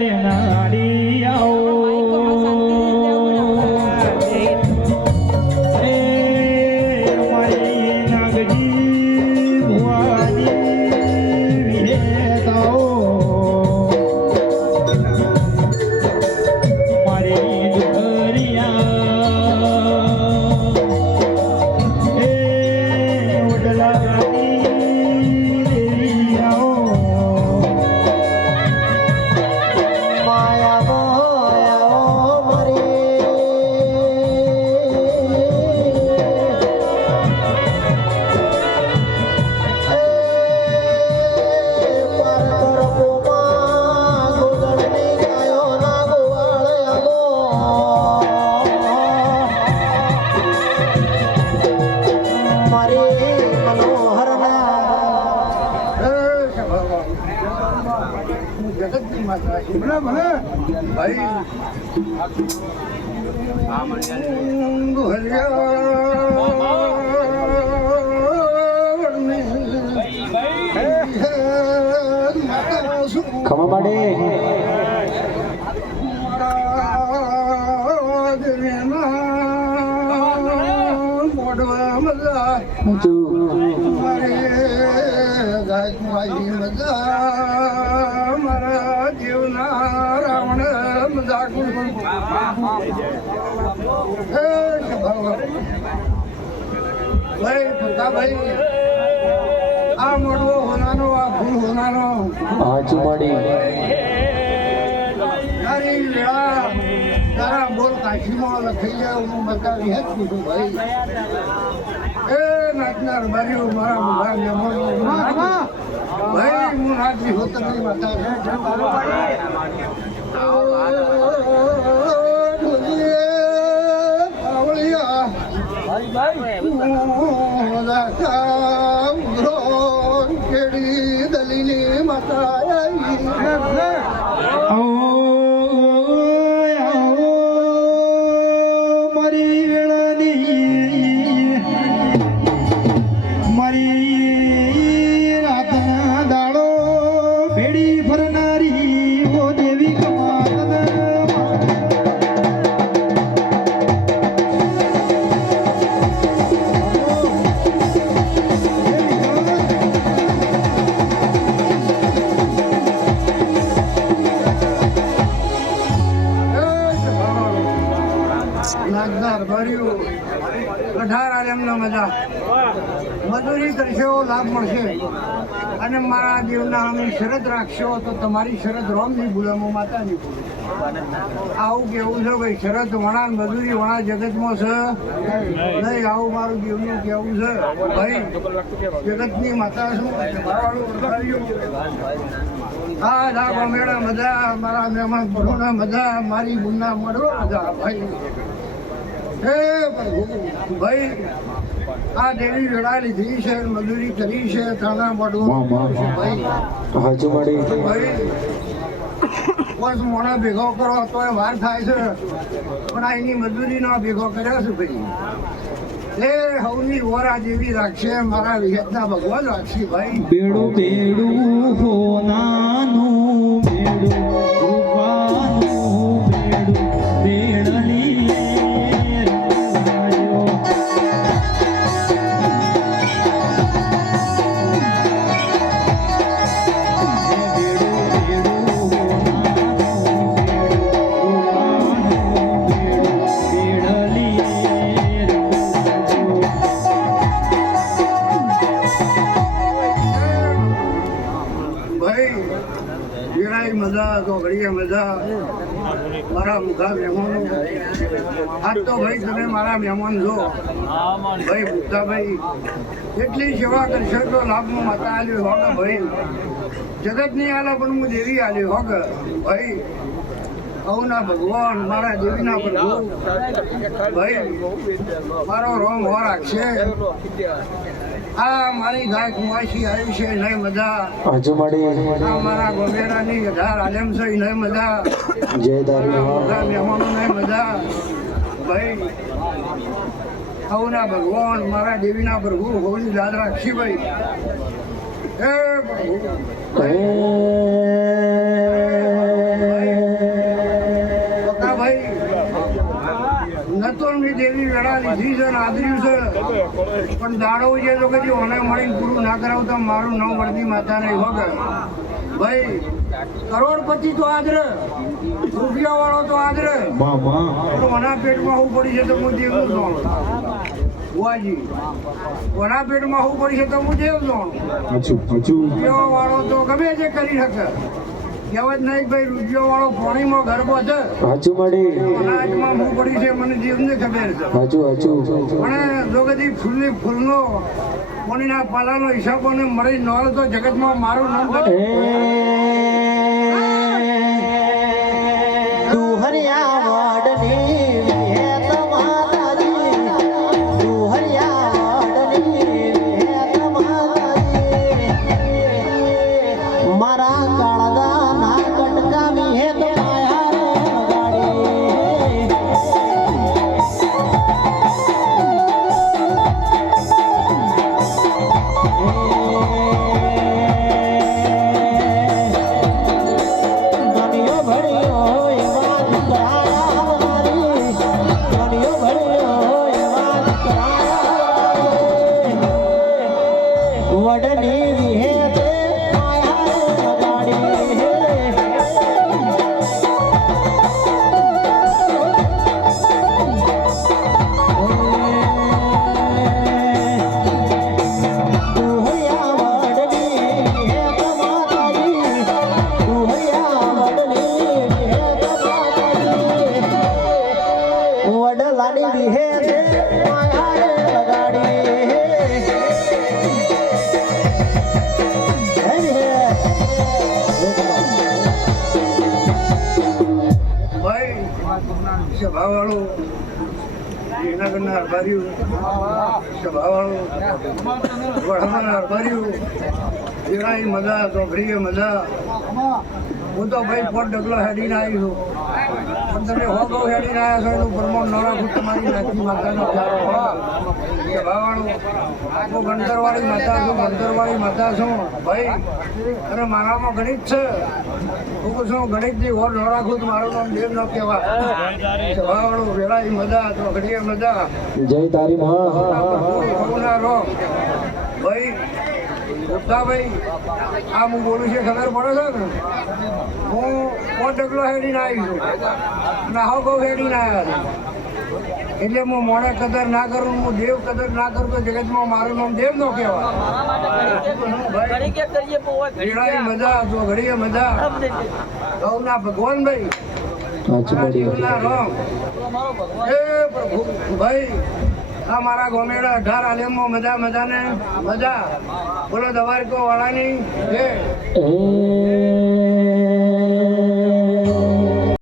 રે નાડી આવો મારા જીવના રાવણ ભાઈ આ મોડવો હોનાનો આ ભૂલ હોનાનો તારી વેળા તારા બોલ કાશીમાં લખાઈ જાય હું બતાવી જ કીધું ભાઈ એ નાચનાર બારીઓ મારા મુખા ભાઈ હું નાચી હોત નહીં બતાવી કેડી દલીલી માતા મજૂરી કરશો લાભ મળશે અને મારા દેવના અમે શરત રાખશો તો તમારી શરત રોમની ભૂલામો માતાની આવું કેવું છે ભાઈ શરત વણા મજૂરી વણા જગતમાં છે નહીં આવું મારું દેવનું કેવું છે ભાઈ જગતની માતા શું હા ધાબા મેળા મજા મારા મહેમાન પઢોના મજા મારી ગુના મળો મજા ભાઈ હે ભાઈ આ દેવી વેળા લીધી છે મજૂરી કરી છે થાણા પડવું બસ મોડા ભેગો કરો તો એ વાર થાય છે પણ આ એની મજૂરીનો ભેગો કર્યો છે ભાઈ એ હવની ઓરા જેવી રાખશે મારા વિહેતના ભગવાન રાખશે ભાઈ બેડું બેડું હોનાનું બેડું રૂપાનું બેડું બેડલી મારા મુખા મહેમાનો આજ તો ભાઈ તમે મારા મહેમાન છો ભાઈ બુદ્ધાભાઈ એટલી સેવા કરશો તો લાભમાં માતા આલ્યો હોગ ભાઈ જગત નહીં આલો પણ હું દેવી આલ્યો હોગ ભાઈ અવના ભગવાન મારા દેવીના પ્રભુ ભાઈ મારો રોમ હો રાખશે આ મારી ગાય કુંવાસી આવી છે નહીં મજા આ મારા ગોમેડાની 18 આલેમ છે નહીં મજા મહેમાનો નહીં મજા ભાઈ હવના ભગવાન મારા દેવીના પ્રભુ હોવાની યાદ રાખશી ભાઈ હે પ્રભુ દેવી વેળા લીધી છે ને આદર્યું છે પણ દાડો છે તો કદી ઓને મળીને પૂરું ના કરાવતા મારું નામ વળતી માતા નહીં વગર ભાઈ કરોડપતિ તો આદરે રૂપિયા વાળો તો આદરે કોના પેટમાં હું પડી છે તો હું દેવનું જાણું બુઆજી કોના પેટમાં હું પડી છે તો હું દેવ જાણું રૂપિયા વાળો તો ગમે તે કરી શકે કહેવત નહીં ભાઈ રૂપિયા વાળો પાણીમાં ગરબો છે અનાજમાં હું પડી છે મને દેવને ખબર છે પણ જો કદી ફૂલનો કોણીના પાલાનો હિસાબો ને મળી નળ તો જગતમાં મારું નામ સભાવાળું જૂનાગઢના હરબાર્યું સભાવાળું વઢાના હરબાર્યું જેનાની મજા ચોકડીએ મજા હું તો ભાઈ પોટ ડગલો હેડીને આવી છું પણ તમે હો બહુ હેડીને આવ્યા છો એનું પ્રમાણ નોરા ફૂટ તમારી નાખી માતાનો સભાવાળું હું ગણતરવાળી માતા છું ગણતરવાળી માતા છું ભાઈ અને મારામાં ગણિત છે હું છું ગણિતની ઓર નોરા ખુદ મારું નામ દેવ ન કહેવાય સભાવાળું વેળાઈ મજા ચોકડીએ મજા જય તારી માં રો ભાઈ ભાઈ આ હું બોલું છે ખબર પડે છે ને હું પોટ ડગલો હેડીને આવી છું અને હાવ બહુ હેડીને આવ્યા છે એટલે હું મોડે કદર ના કરું હું દેવ કદર ના કરું તો જગતમાં મારું નામ દેવ નો કહેવાય મજા તો ઘડીએ મજા ગૌના ભગવાન ભાઈ રામ એ પ્રભુ ભાઈ આ મારા ગોમેડા 18 આલેમમાં મજા મજાને મજા બોલો દવારકો વાળાની જય